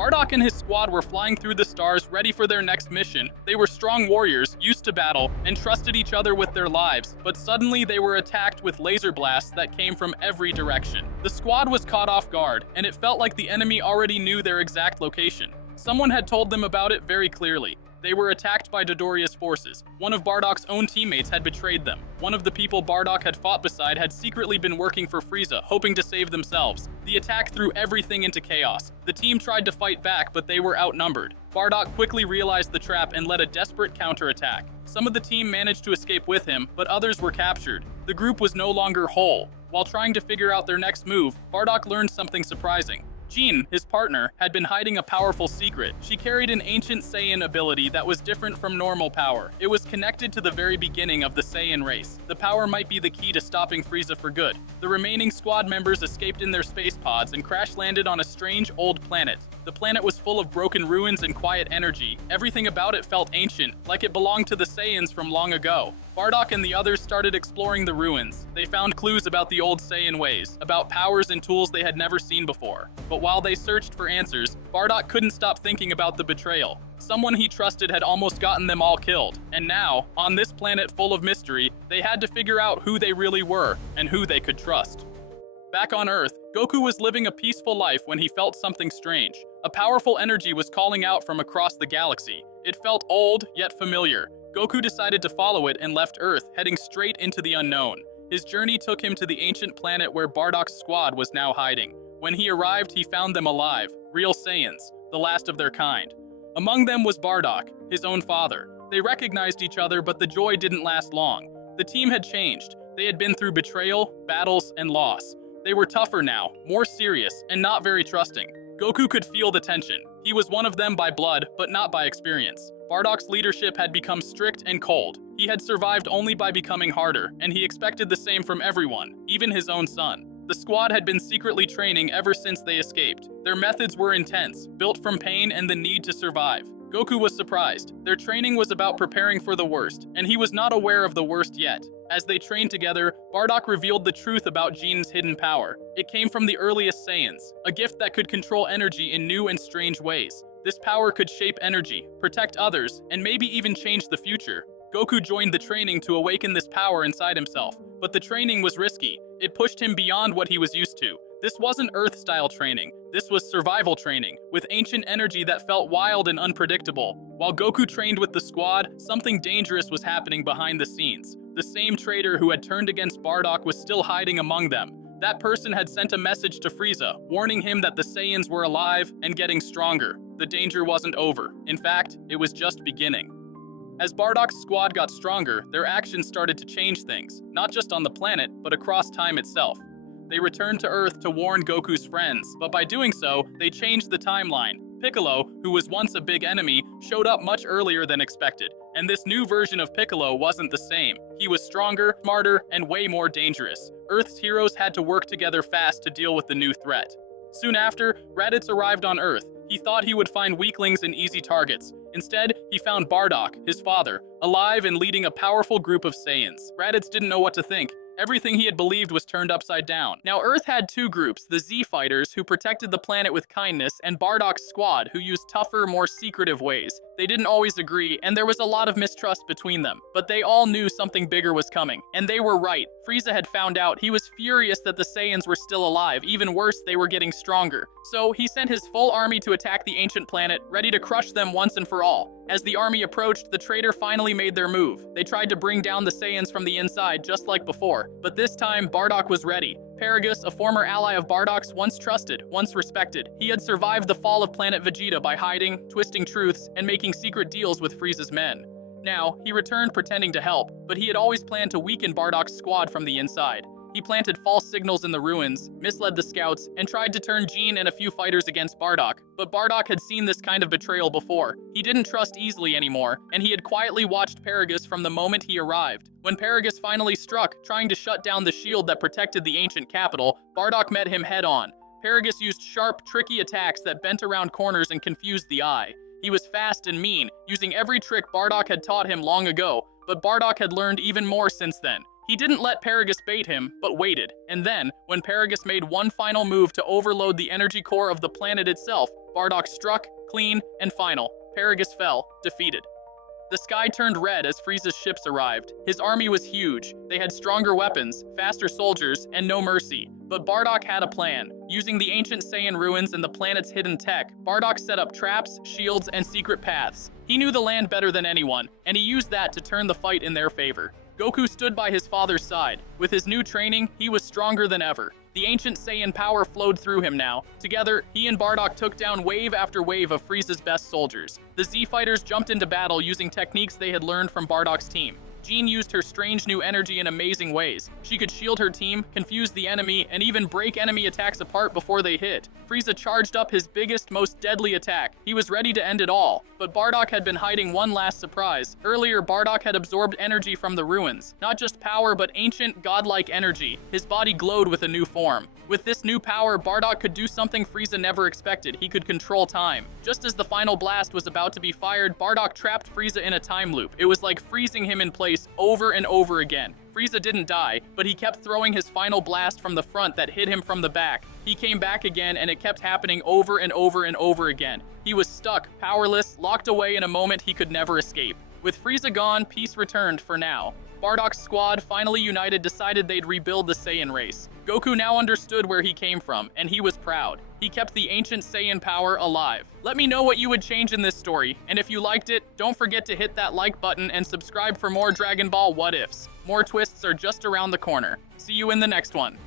Bardock and his squad were flying through the stars, ready for their next mission. They were strong warriors, used to battle, and trusted each other with their lives, but suddenly they were attacked with laser blasts that came from every direction. The squad was caught off guard, and it felt like the enemy already knew their exact location. Someone had told them about it very clearly. They were attacked by Dodoria's forces. One of Bardock's own teammates had betrayed them. One of the people Bardock had fought beside had secretly been working for Frieza, hoping to save themselves. The attack threw everything into chaos. The team tried to fight back, but they were outnumbered. Bardock quickly realized the trap and led a desperate counterattack. Some of the team managed to escape with him, but others were captured. The group was no longer whole. While trying to figure out their next move, Bardock learned something surprising. Jean, his partner, had been hiding a powerful secret. She carried an ancient Saiyan ability that was different from normal power. It was connected to the very beginning of the Saiyan race. The power might be the key to stopping Frieza for good. The remaining squad members escaped in their space pods and crash-landed on a strange old planet. The planet was full of broken ruins and quiet energy. Everything about it felt ancient, like it belonged to the Saiyans from long ago. Bardock and the others started exploring the ruins. They found clues about the old Saiyan ways, about powers and tools they had never seen before. But while they searched for answers, Bardock couldn't stop thinking about the betrayal. Someone he trusted had almost gotten them all killed. And now, on this planet full of mystery, they had to figure out who they really were and who they could trust. Back on Earth, Goku was living a peaceful life when he felt something strange. A powerful energy was calling out from across the galaxy. It felt old, yet familiar. Goku decided to follow it and left Earth, heading straight into the unknown. His journey took him to the ancient planet where Bardock's squad was now hiding. When he arrived, he found them alive, real Saiyans, the last of their kind. Among them was Bardock, his own father. They recognized each other, but the joy didn't last long. The team had changed. They had been through betrayal, battles, and loss. They were tougher now, more serious, and not very trusting. Goku could feel the tension. He was one of them by blood, but not by experience. Bardock's leadership had become strict and cold. He had survived only by becoming harder, and he expected the same from everyone, even his own son. The squad had been secretly training ever since they escaped. Their methods were intense, built from pain and the need to survive. Goku was surprised. Their training was about preparing for the worst, and he was not aware of the worst yet. As they trained together, Bardock revealed the truth about Jean's hidden power. It came from the earliest Saiyans, a gift that could control energy in new and strange ways. This power could shape energy, protect others, and maybe even change the future. Goku joined the training to awaken this power inside himself, but the training was risky. It pushed him beyond what he was used to. This wasn't Earth-style training. This was survival training, with ancient energy that felt wild and unpredictable. While Goku trained with the squad, something dangerous was happening behind the scenes. The same traitor who had turned against Bardock was still hiding among them. That person had sent a message to Frieza, warning him that the Saiyans were alive and getting stronger. The danger wasn't over. In fact, it was just beginning. As Bardock's squad got stronger, their actions started to change things, not just on the planet, but across time itself. They returned to Earth to warn Goku's friends, but by doing so, they changed the timeline. Piccolo, who was once a big enemy, showed up much earlier than expected, and this new version of Piccolo wasn't the same. He was stronger, smarter, and way more dangerous. Earth's heroes had to work together fast to deal with the new threat. Soon after, Raditz arrived on Earth. He thought he would find weaklings and easy targets. Instead, he found Bardock, his father, alive and leading a powerful group of Saiyans. Raditz didn't know what to think. Everything he had believed was turned upside down. Now, Earth had two groups, the Z-Fighters, who protected the planet with kindness, and Bardock's squad, who used tougher, more secretive ways. They didn't always agree, and there was a lot of mistrust between them. But they all knew something bigger was coming. And they were right. Frieza had found out. He was furious that the Saiyans were still alive. Even worse, they were getting stronger. So, he sent his full army to attack the ancient planet, ready to crush them once and for all. As the army approached, the traitor finally made their move. They tried to bring down the Saiyans from the inside, just like before. But this time, Bardock was ready. Paragus, a former ally of Bardock's, once trusted, once respected. He had survived the fall of planet Vegeta by hiding, twisting truths, and making secret deals with Frieza's men. Now, he returned pretending to help, but he had always planned to weaken Bardock's squad from the inside. He planted false signals in the ruins, misled the scouts, and tried to turn Jean and a few fighters against Bardock. But Bardock had seen this kind of betrayal before. He didn't trust easily anymore, and he had quietly watched Paragus from the moment he arrived. When Paragus finally struck, trying to shut down the shield that protected the ancient capital, Bardock met him head-on. Paragus used sharp, tricky attacks that bent around corners and confused the eye. He was fast and mean, using every trick Bardock had taught him long ago, but Bardock had learned even more since then. He didn't let Paragus bait him, but waited. And then, when Paragus made one final move to overload the energy core of the planet itself, Bardock struck, clean, and final. Paragus fell, defeated. The sky turned red as Frieza's ships arrived. His army was huge. They had stronger weapons, faster soldiers, and no mercy. But Bardock had a plan. Using the ancient Saiyan ruins and the planet's hidden tech, Bardock set up traps, shields, and secret paths. He knew the land better than anyone, and he used that to turn the fight in their favor. Goku stood by his father's side. With his new training, he was stronger than ever. The ancient Saiyan power flowed through him now. Together, he and Bardock took down wave after wave of Frieza's best soldiers. The Z-Fighters jumped into battle using techniques they had learned from Bardock's team. Jean used her strange new energy in amazing ways. She could shield her team, confuse the enemy, and even break enemy attacks apart before they hit. Frieza charged up his biggest, most deadly attack. He was ready to end it all. But Bardock had been hiding one last surprise. Earlier, Bardock had absorbed energy from the ruins. Not just power, but ancient, godlike energy. His body glowed with a new form. With this new power, Bardock could do something Frieza never expected. He could control time. Just as the final blast was about to be fired, Bardock trapped Frieza in a time loop. It was like freezing him in place over and over again. Frieza didn't die, but he kept throwing his final blast from the front that hit him from the back. He came back again, and it kept happening over and over and over again. He was stuck, powerless, locked away in a moment he could never escape. With Frieza gone, peace returned for now. Bardock's squad, finally united, decided they'd rebuild the Saiyan race. Goku now understood where he came from, and he was proud. He kept the ancient Saiyan power alive. Let me know what you would change in this story, and if you liked it, don't forget to hit that like button and subscribe for more Dragon Ball What Ifs. More twists are just around the corner. See you in the next one.